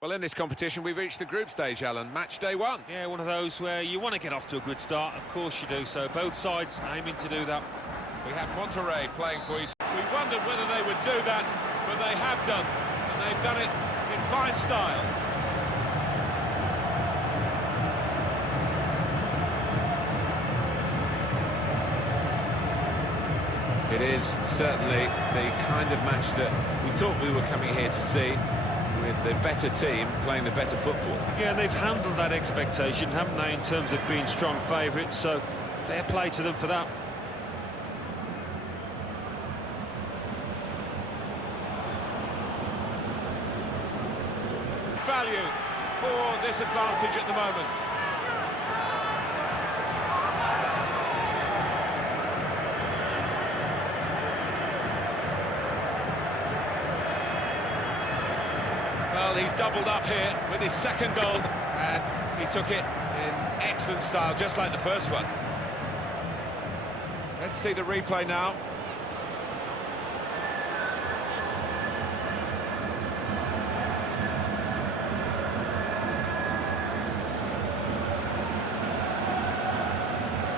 Well, in this competition, we've reached the group stage, Alan. Match day one. Yeah, one of those where you want to get off to a good start. Of course you do. So both sides aiming to do that. We have Monterrey playing for each. We wondered whether they would do that, but they have done. And they've done it in fine style. It is certainly the kind of match that we thought we were coming here to see, with the better team playing the better football. Yeah, they've handled that expectation, haven't they, in terms of being strong favourites, so fair play to them for that. Value for this advantage at the moment. Well, he's doubled up here with his second goal, and he took it in excellent style, just like the first one. Let's see the replay now.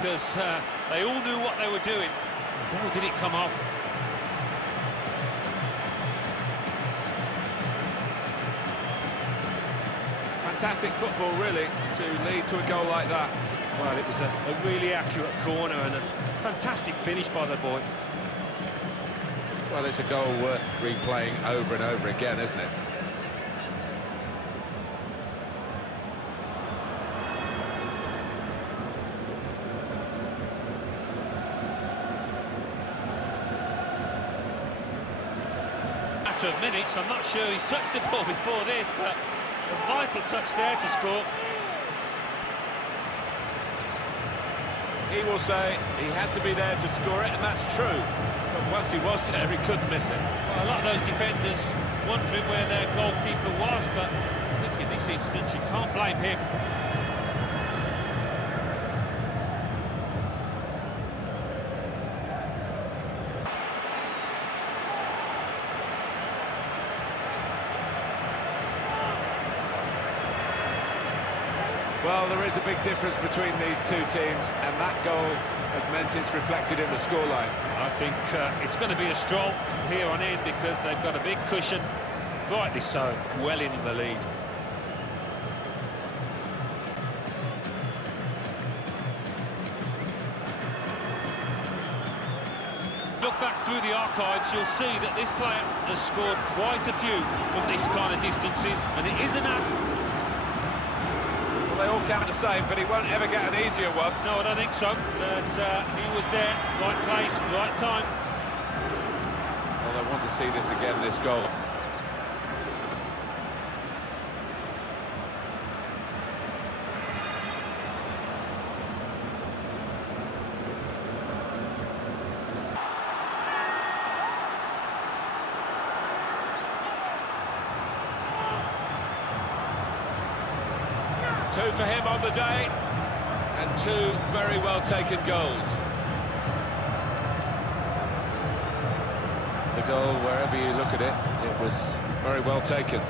Because they all knew what they were doing. Boy, did it come off. Fantastic football, really, to lead to a goal like that. Well, it was a really accurate corner and a fantastic finish by the boy. Well, it's a goal worth replaying over and over again, isn't it? Matter of minutes, I'm not sure he's touched the ball before this, but a vital touch there to score. He will say he had to be there to score it, and that's true. But once he was there, he couldn't miss it. Well, a lot of those defenders wondering where their goalkeeper was, but I think in this instance you can't blame him. Well, there is a big difference between these two teams, and that goal has meant it's reflected in the scoreline. I think it's going to be a stroll from here on in because they've got a big cushion, rightly so, well in the lead. Look back through the archives, you'll see that this player has scored quite a few from these kind of distances, and it isn't They all count the same, but he won't ever get an easier one. No, I don't think so. But he was there, right place, right time. Well, I want to see this again, this goal. Two for him on the day, and two very well taken goals. The goal, wherever you look at it, it was very well taken.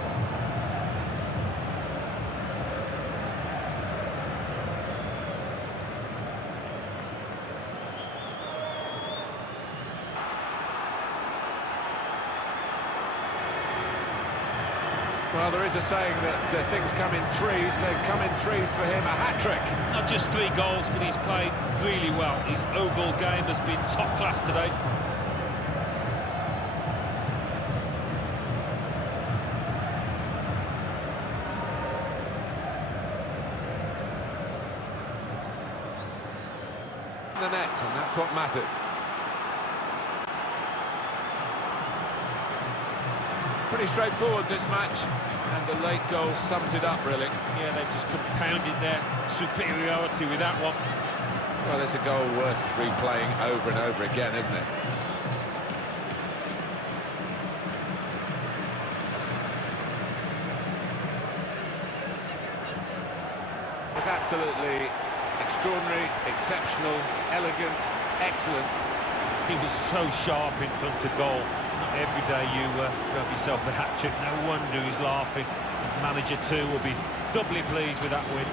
Well, there is a saying that things come in threes. They've come in threes for him, a hat-trick. Not just 3 goals, but he's played really well. His overall game has been top class today. The net, and that's what matters. Pretty straightforward, this match, and the late goal sums it up, really. Yeah, they've just compounded their superiority with that one. Well, it's a goal worth replaying over and over again, isn't it? It's absolutely extraordinary, exceptional, elegant, excellent. He was so sharp in front of goal. Not every day you grab yourself a hat-trick. No wonder he's laughing. His manager too will be doubly pleased with that win.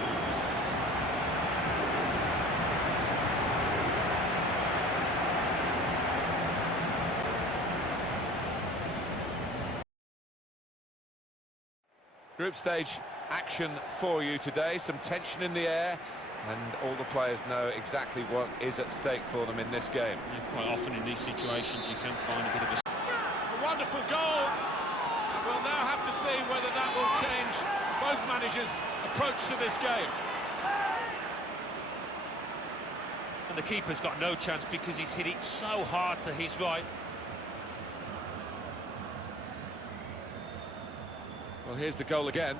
Group stage action for you today, some tension in the air, and all the players know exactly what is at stake for them in this game. Yeah, quite often in these situations you can find a bit of A wonderful goal. And we'll now have to see whether that will change both managers' approach to this game. And the keeper's got no chance because he's hit it so hard to his right. Well, here's the goal again.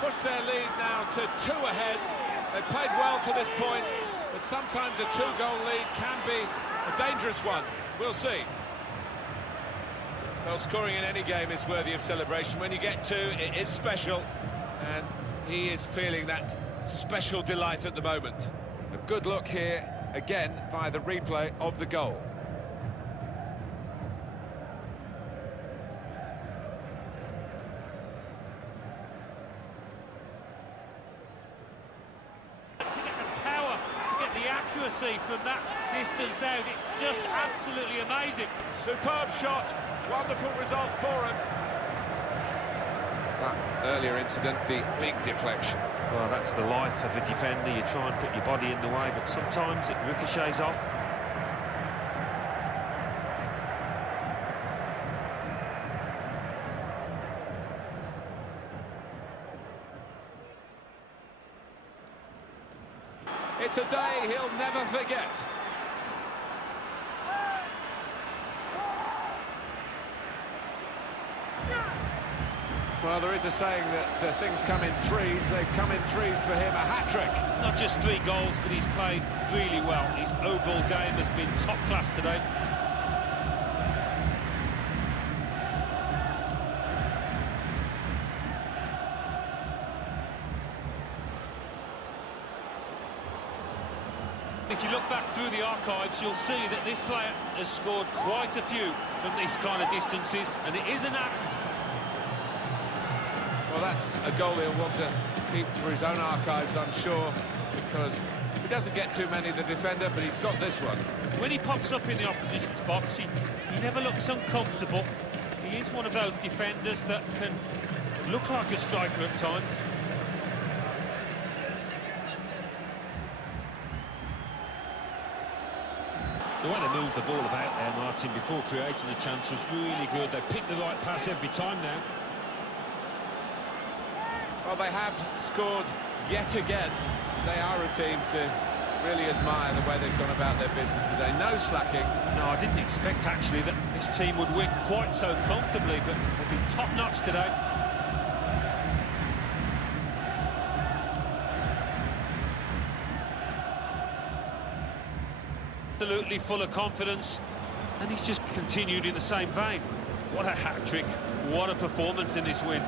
Push their lead now to 2 ahead. They played well to this point, but sometimes a 2-goal lead can be a dangerous one. We'll see. Well, scoring in any game is worthy of celebration. When you get 2, it is special, and he is feeling that special delight at the moment. A good look here, again, via the replay of the goal. To get the power, to get the accuracy from that distance out, it's just absolutely amazing. Superb shot, wonderful result for him. That earlier incident, the big deflection. Well, that's the life of a defender. You try and put your body in the way, but sometimes it ricochets off. It's a day he'll never forget. Well, there is a saying that things come in threes. They've come in threes for him. A hat-trick. Not just 3 goals, but he's played really well. His overall game has been top class today. If you look back through the archives, you'll see that this player has scored quite a few from these kind of distances, and it is an act. Well, that's a goal he'll want to keep for his own archives, I'm sure, because he doesn't get too many, the defender, but he's got this one. When he pops up in the opposition's box, he never looks uncomfortable. He is one of those defenders that can look like a striker at times. The way they moved the ball about there, Martin, before creating a chance was really good. They picked the right pass every time now. Well, they have scored yet again. They are a team to really admire the way they've gone about their business today. No slacking. No, I didn't expect, actually, that this team would win quite so comfortably, but they've been top-notch today. Absolutely full of confidence, and he's just continued in the same vein. What a hat-trick, what a performance in this win.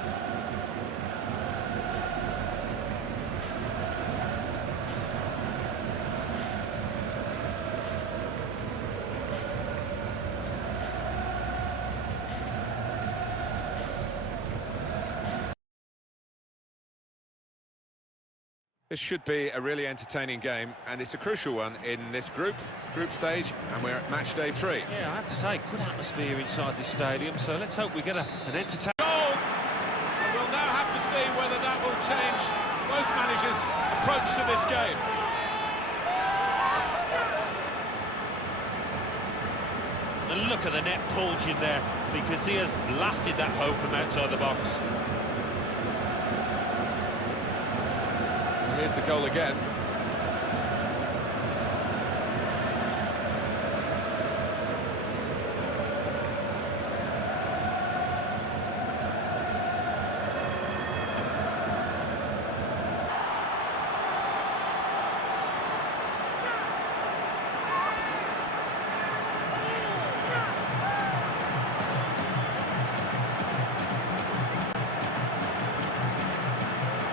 This should be a really entertaining game, and it's a crucial one in this group stage, and we're at match day 3. Yeah, I have to say, good atmosphere inside this stadium, so let's hope we get an entertaining Goal! And we'll now have to see whether that will change both managers' approach to this game. And look at the net bulging there, because he has blasted that home from outside the box. Here's the goal again.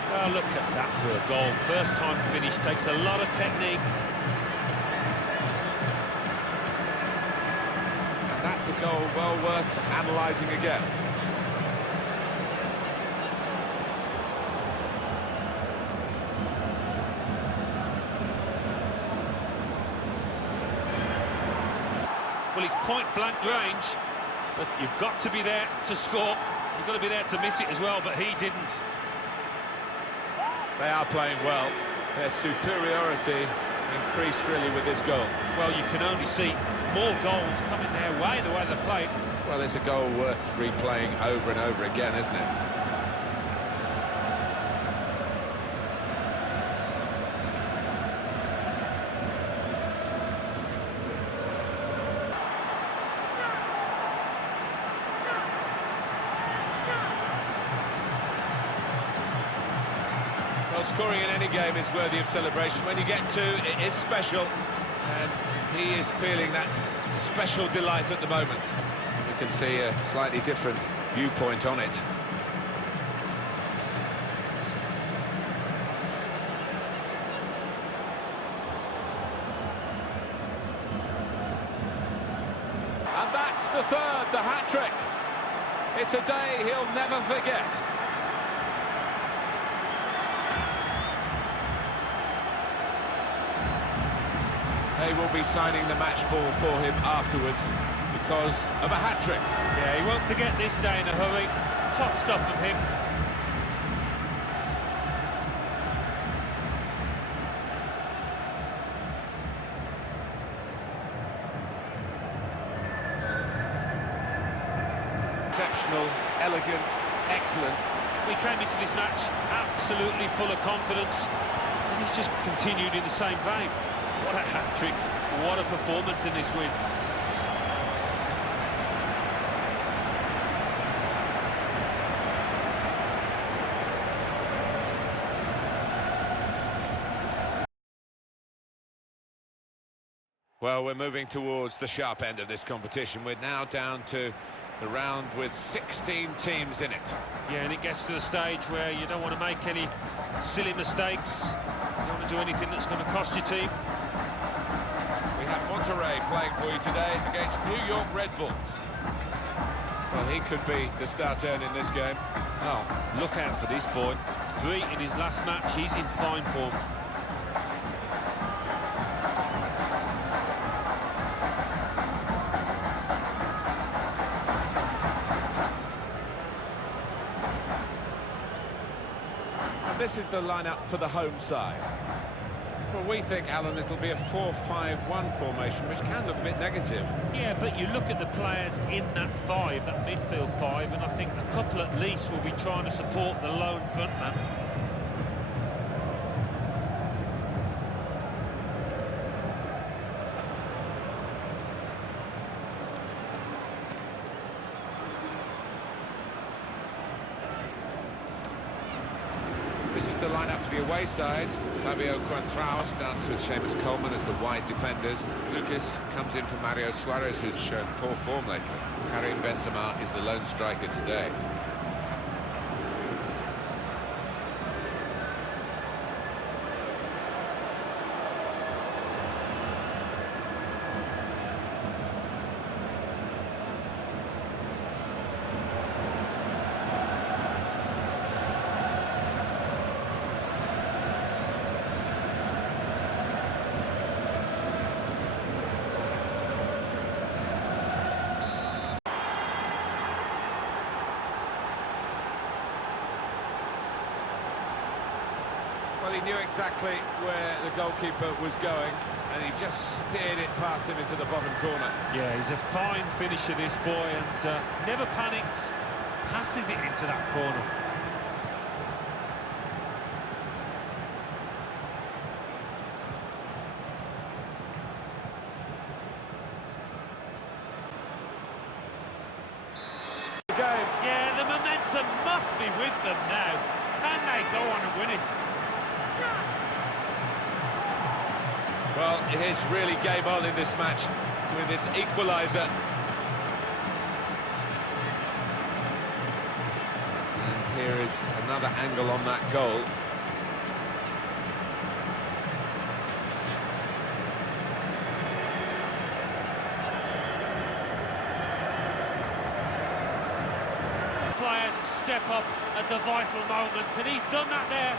Oh, look at that for a goal. First time finish, takes a lot of technique. And that's a goal well worth analysing again. Well, it's point-blank range, but you've got to be there to score. You've got to be there to miss it as well, but he didn't. They are playing well. Their superiority increased really with this goal. Well, you can only see more goals coming their way, the way they played. Well, it's a goal worth replaying over and over again, isn't it? Well, scoring in any game is worthy of celebration. When you get two, it is special, and he is feeling that special delight at the moment. You can see a slightly different viewpoint on it. And that's the third, the hat-trick. It's a day he'll never forget. They will be signing the match ball for him afterwards because of a hat-trick. Yeah, he won't forget this day in a hurry. Top stuff from him. Exceptional, elegant, excellent. We came into this match absolutely full of confidence, and he's just continued in the same vein. What a hat-trick, what a performance in this win. Well, we're moving towards the sharp end of this competition. We're now down to the round with 16 teams in it. Yeah, and it gets to the stage where you don't want to make any silly mistakes. You don't want to do anything that's going to cost your team. We have Monterrey playing for you today against New York Red Bulls. Well, he could be the star turn in this game. Oh, look out for this boy. 3 in his last match, he's in fine form. This is the lineup for the home side. Well, we think, Alan, it'll be a 4-5-1 formation, which can look a bit negative. Yeah, but you look at the players in that 5, that midfield 5, and I think a couple at least will be trying to support the lone frontman. This is the lineup for the away side. Fabio Quantraos starts with Seamus Coleman as the wide defenders. Lucas comes in for Mario Suarez, who's shown poor form lately. Karim Benzema is the lone striker today. Well, he knew exactly where the goalkeeper was going, and he just steered it past him into the bottom corner. Yeah, he's a fine finisher, this boy, and never panics, passes it into that corner. Game. Yeah, the momentum must be with them now. Can they go on and win it? Well, it is really game on in this match with this equaliser. And here is another angle on that goal. step up at the vital moments, and he's done that there.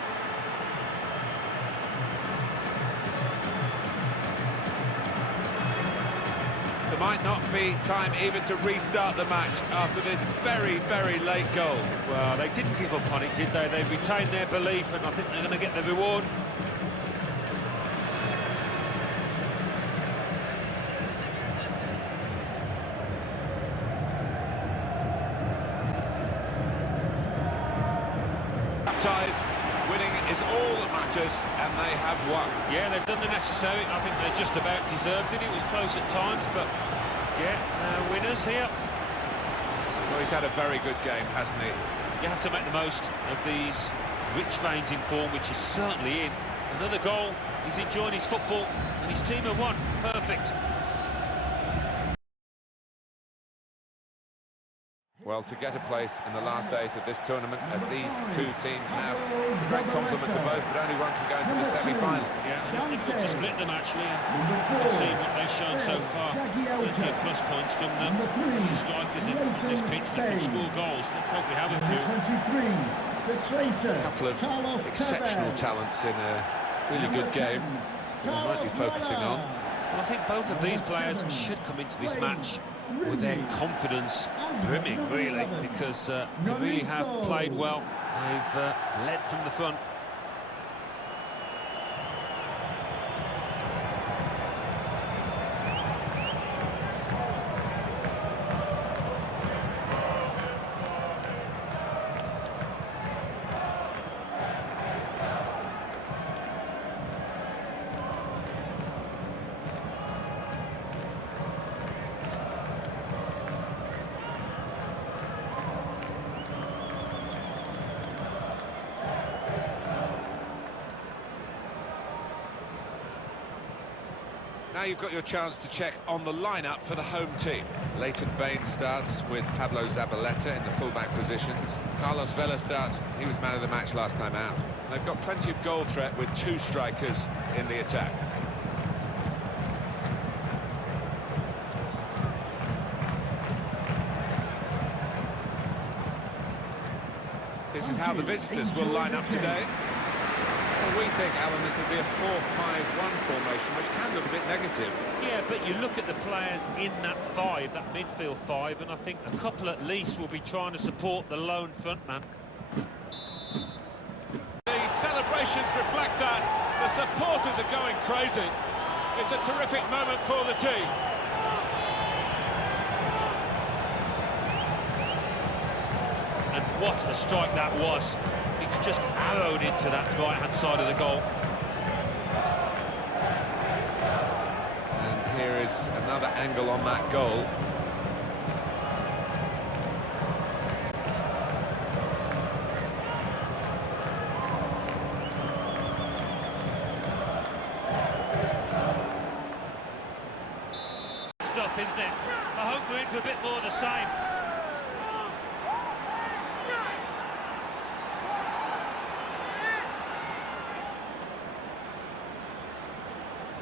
There might not be time even to restart the match after this very, very late goal. Well, they didn't give up on it, did they? They retained their belief, and I think they're going to get the reward. Ties, winning is all that matters, and they have won. Yeah, they've done the necessary. I think they just about deserved it. It was close at times, but yeah, winners here. Well, he's had a very good game, hasn't he? You have to make the most of these rich veins in form, which he's certainly in. Another goal, he's enjoying his football, and his team have won. Perfect. Well, to get a place in the last 8 of this tournament, as these two teams have, a great compliment to both, but only one can go into the semi-final. Yeah, and it's difficult to split them, actually. We'll see what they've shown so far. Plenty of plus points from them. Strikers in this pitch that can score goals. Let's hope we have a few. A couple of exceptional talents in a really good game that we might be focusing on. Well, I think both of these players should come into this match with their confidence brimming, really, because they really have played well. They've led from the front. Now you've got your chance to check on the lineup for the home team. Leighton Baines starts with Pablo Zabaleta in the fullback positions. Carlos Vela starts, he was man of the match last time out. They've got plenty of goal threat with 2 strikers in the attack. This is how the visitors will line up today. Well, we think, Alan, it'll be a 4-5-1 formation, which can look a bit negative. Yeah, but you look at the players in that 5, that midfield 5, and I think a couple at least will be trying to support the lone frontman. The celebrations reflect that. The supporters are going crazy. It's a terrific moment for the team. And what a strike that was. It's just arrowed into that right-hand side of the goal. And here is another angle on that goal. Stuff, isn't it? I hope we're in for a bit more of the same.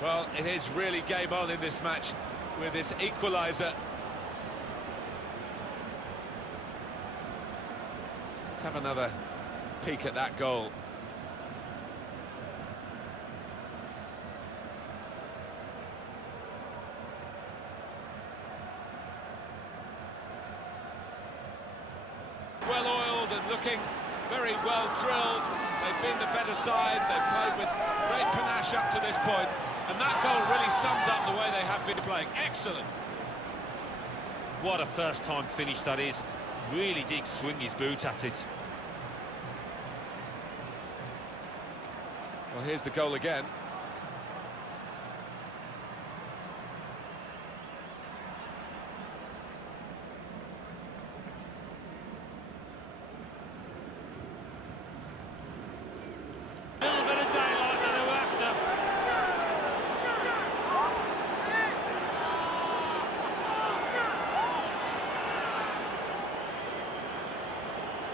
Well, it is really game on in this match with this equaliser. Let's have another peek at that goal. Well oiled and looking very well drilled. They've been the better side. They've played with great panache up to this point. And that goal really sums up the way they have been playing. Excellent. What a first-time finish that is. Really did swing his boot at it. Well, here's the goal again.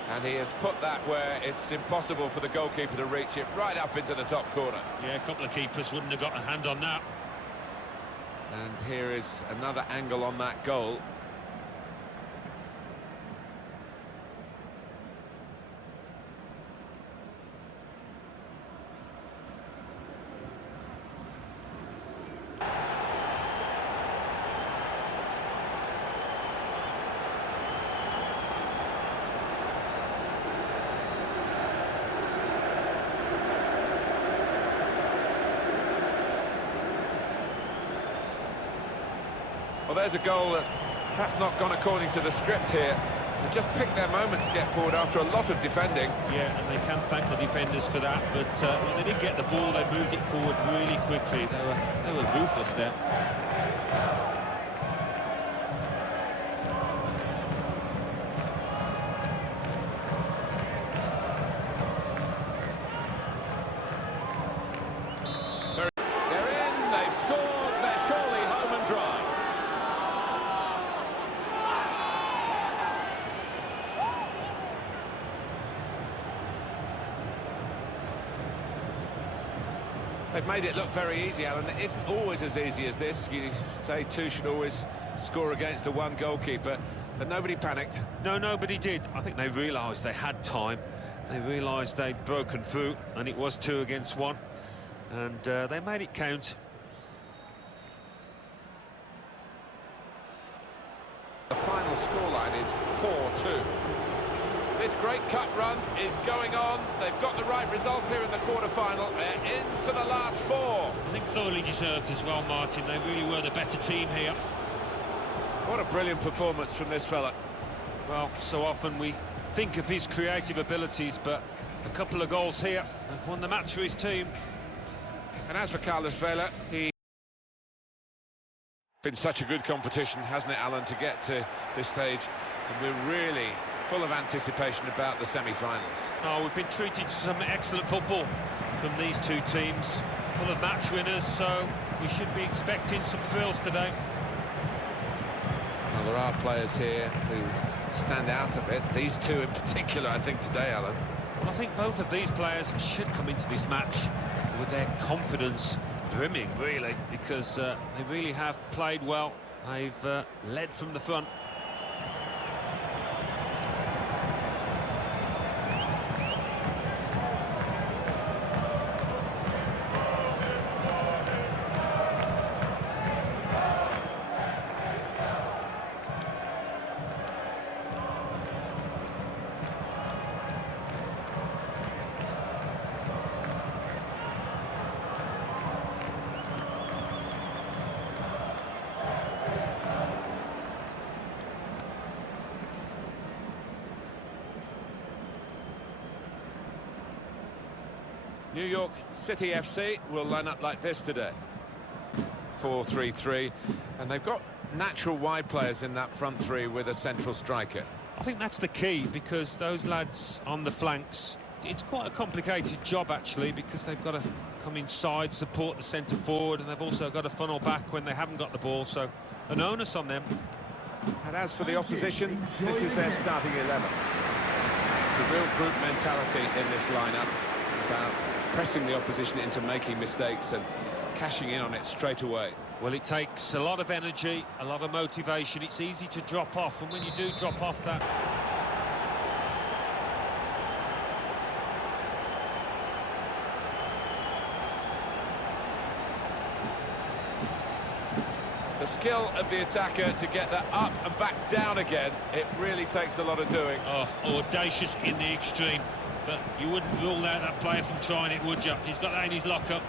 And he has put that where it's impossible for the goalkeeper to reach it, right up into the top corner. Yeah, a couple of keepers wouldn't have got a hand on that. And here is another angle on that goal. Well, there's a goal that's perhaps not gone according to the script here. They just picked their moment to get forward after a lot of defending. Yeah, and they can thank the defenders for that, but when they did get the ball, they moved it forward really quickly. They were ruthless there. They're in, they've scored, they're surely home and dry. They've made it look very easy, Alan. It isn't always as easy as this. You say two should always score against the one goalkeeper, but nobody panicked. No, nobody did. I think they realised they had time. They realised they'd broken through, and it was 2 against 1. And they made it count. The final scoreline is 4-2. This great cut run is going on. They've got the right result here in the quarter-final. They're into the last 4. I think thoroughly deserved as well, Martin. They really were the better team here. What a brilliant performance from this fella. Well, so often we think of his creative abilities, but a couple of goals here have won the match for his team. And as for Carlos Vela, he's been such a good competition, hasn't it, Alan, to get to this stage. And we're really full of anticipation about the semi-finals. Oh, we've been treated to some excellent football from these two teams, full of match winners, so we should be expecting some thrills today. Well, there are players here who stand out a bit. These two in particular, I think, today, Alan. Well, I think both of these players should come into this match with their confidence brimming, really, because they really have played well. They've led from the front. New York City FC will line up like this today. 4-3-3, and they've got natural wide players in that front three with a central striker. I think that's the key, because those lads on the flanks, it's quite a complicated job actually, because they've got to come inside, support the centre forward, and they've also got to funnel back when they haven't got the ball, so an onus on them. And as for the opposition, this is their starting 11. It's a real group mentality in this lineup, about pressing the opposition into making mistakes and cashing in on it straight away. Well, it takes a lot of energy, a lot of motivation. It's easy to drop off, and when you do drop off that... The skill of the attacker to get that up and back down again, it really takes a lot of doing. Oh, audacious in the extreme. But you wouldn't rule out that player from trying it, would you? He's got that in his locker.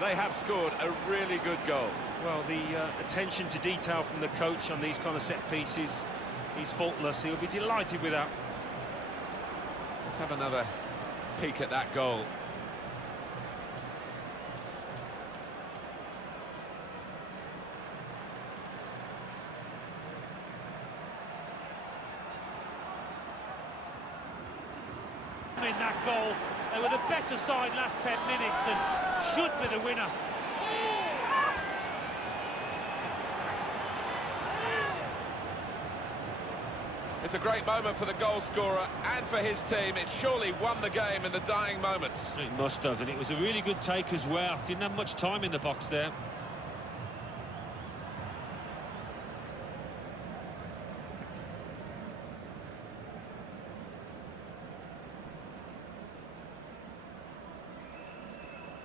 They have scored a really good goal. Well, the attention to detail from the coach on these kind of set pieces is faultless. He'll be delighted with that. Let's have another peek at that goal. In that goal, they were the better side last 10 minutes and should be the winner. It's a great moment for the goal scorer and for his team. It surely won the game in the dying moments. It must have, and it was a really good take as well. Didn't have much time in the box there.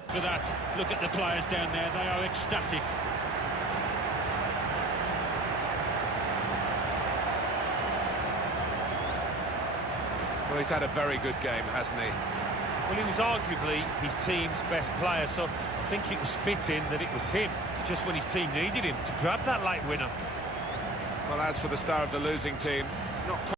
For that, look at the players down there, they are ecstatic. Well, he's had a very good game, hasn't he? Well, he was arguably his team's best player, so I think it was fitting that it was him, just when his team needed him, to grab that late winner. Well, as for the star of the losing team, not quite.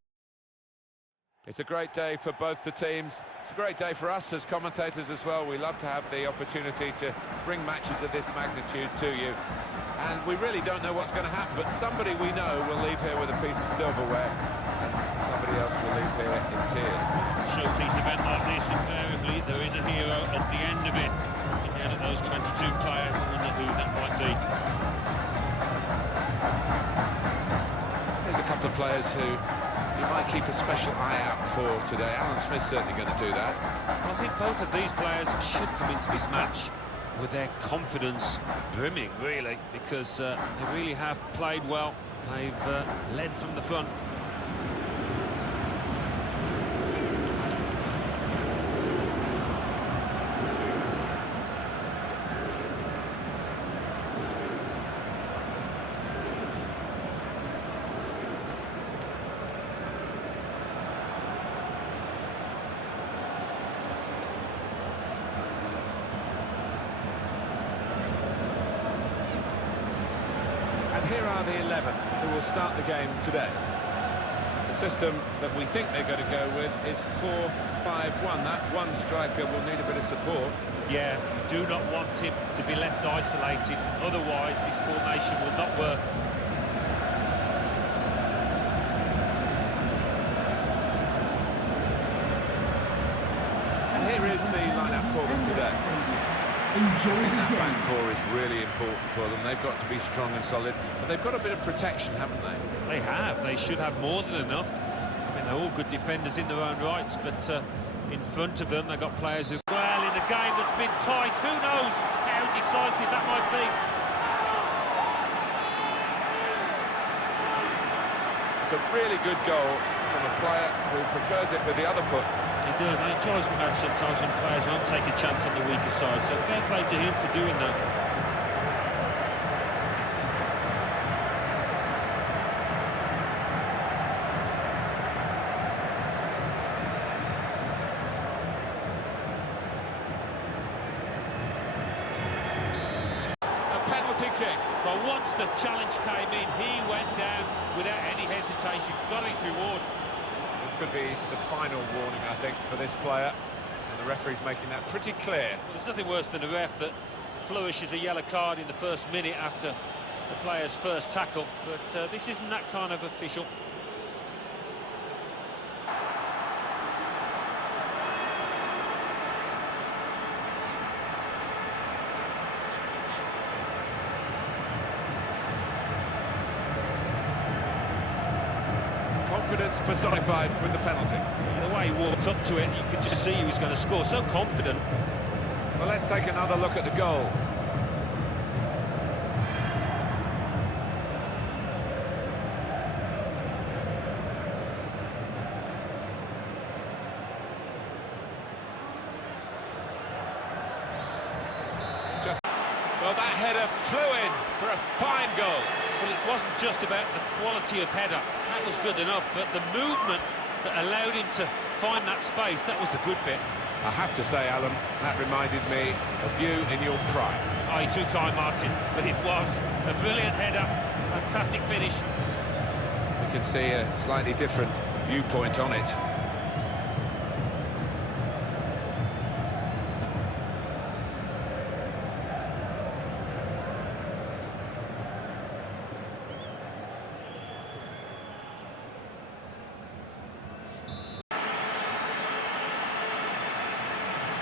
It's a great day for both the teams. It's a great day for us as commentators as well. We love to have the opportunity to bring matches of this magnitude to you. And we really don't know what's going to happen, but somebody we know will leave here with a piece of silverware, and somebody else will leave here in tears. Showpiece event like this, invariably, there is a hero at the end of it. Looking down at those 22 players, I wonder who that might be. There's a couple of players who you might keep a special eye out for today. Alan Smith's certainly going to do that. I think both of these players should come into this match with their confidence brimming, really, because they really have played well. They've led from the front. And here are the 11 who will start the game today. The system that we think they're going to go with is 4-5-1. That one striker will need a bit of support. Yeah, you do not want him to be left isolated, otherwise this formation will not work. And here is the lineup for them today. Enjoy the That game. back four is really important for them. They've got to be strong and solid, but they've got a bit of protection, haven't they? They have. They should have more than enough. I mean, they're all good defenders in their own rights, but in front of them, they've got players who... Well, in a game that's been tight, who knows how decisive that might be. It's a really good goal from a player who prefers it with the other foot. He does. It enjoys the match sometimes when players won't take a chance on the weaker side, so fair play to him for doing that. A penalty kick. But once the challenge came in, he went down without any hesitation, got his reward. This could be the final warning, I think, for this player. And the referee's making that pretty clear. Well, there's nothing worse than a ref that flourishes a yellow card in the first minute after the player's first tackle, but this isn't that kind of official. Confidence personified with the penalty. The way he walked up to it, you could just see he was going to score, so confident. Well, let's take another look at the goal. Well, that header flew in for a fine goal. Well, it wasn't just about the quality of header, that was good enough, but the movement that allowed him to find that space, that was the good bit. I have to say, Alan, that reminded me of you in your prime. Oh, too kind, Martin, but it was a brilliant header, fantastic finish. We can see a slightly different viewpoint on it.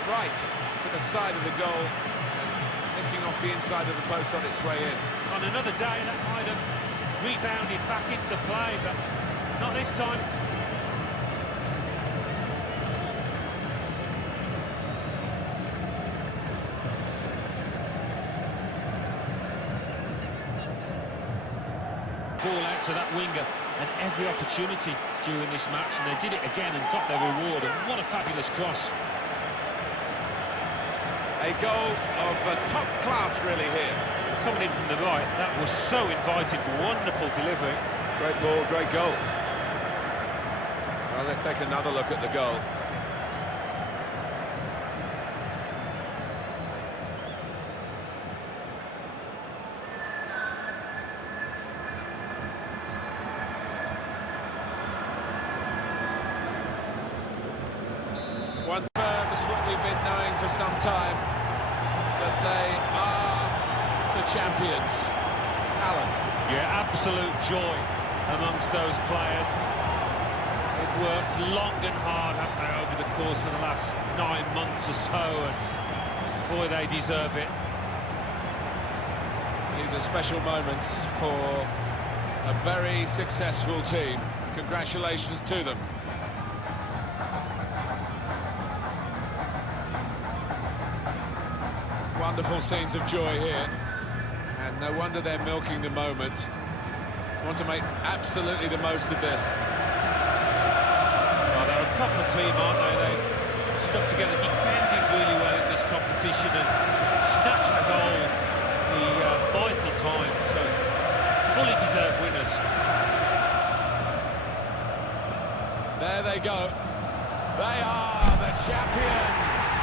Right, to the side of the goal, and nicking off the inside of the post on its way in. On another day, that might have rebounded back into play, but not this time. Ball out to that winger, and every opportunity during this match, and they did it again and got their reward, and what a fabulous cross. A goal of top class, really, here. Coming in from the right, that was so inviting, wonderful delivery. Great ball, great goal. Well, let's take another look at the goal. One confirms what we've been knowing for some time, that they are the champions. Alan. Yeah, absolute joy amongst those players. They've worked long and hard, haven't they, over the course of the last 9 months or so, and boy, they deserve it. These are special moments for a very successful team. Congratulations to them. Wonderful scenes of joy here, and no wonder they're milking the moment. Want to make absolutely the most of this. Well, they're a proper team, aren't they? They've stuck together, defending really well in this competition and snatched the goals, the vital times, so fully deserved winners. There they go. They are the champions.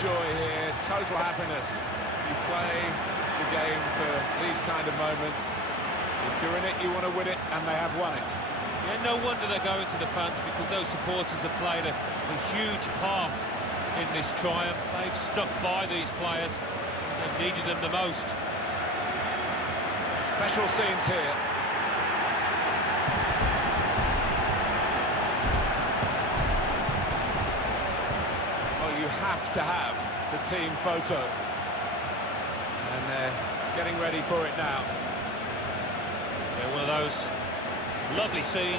Joy here, total happiness. You play the game for these kind of moments. If you're in it, you want to win it, and they have won it. Yeah, no wonder they're going to the fans, because those supporters have played a huge part in this triumph. They've stuck by these players. They've needed them the most. Special scenes here. You have to have the team photo, and they're getting ready for it now. Yeah, one of those lovely scenes.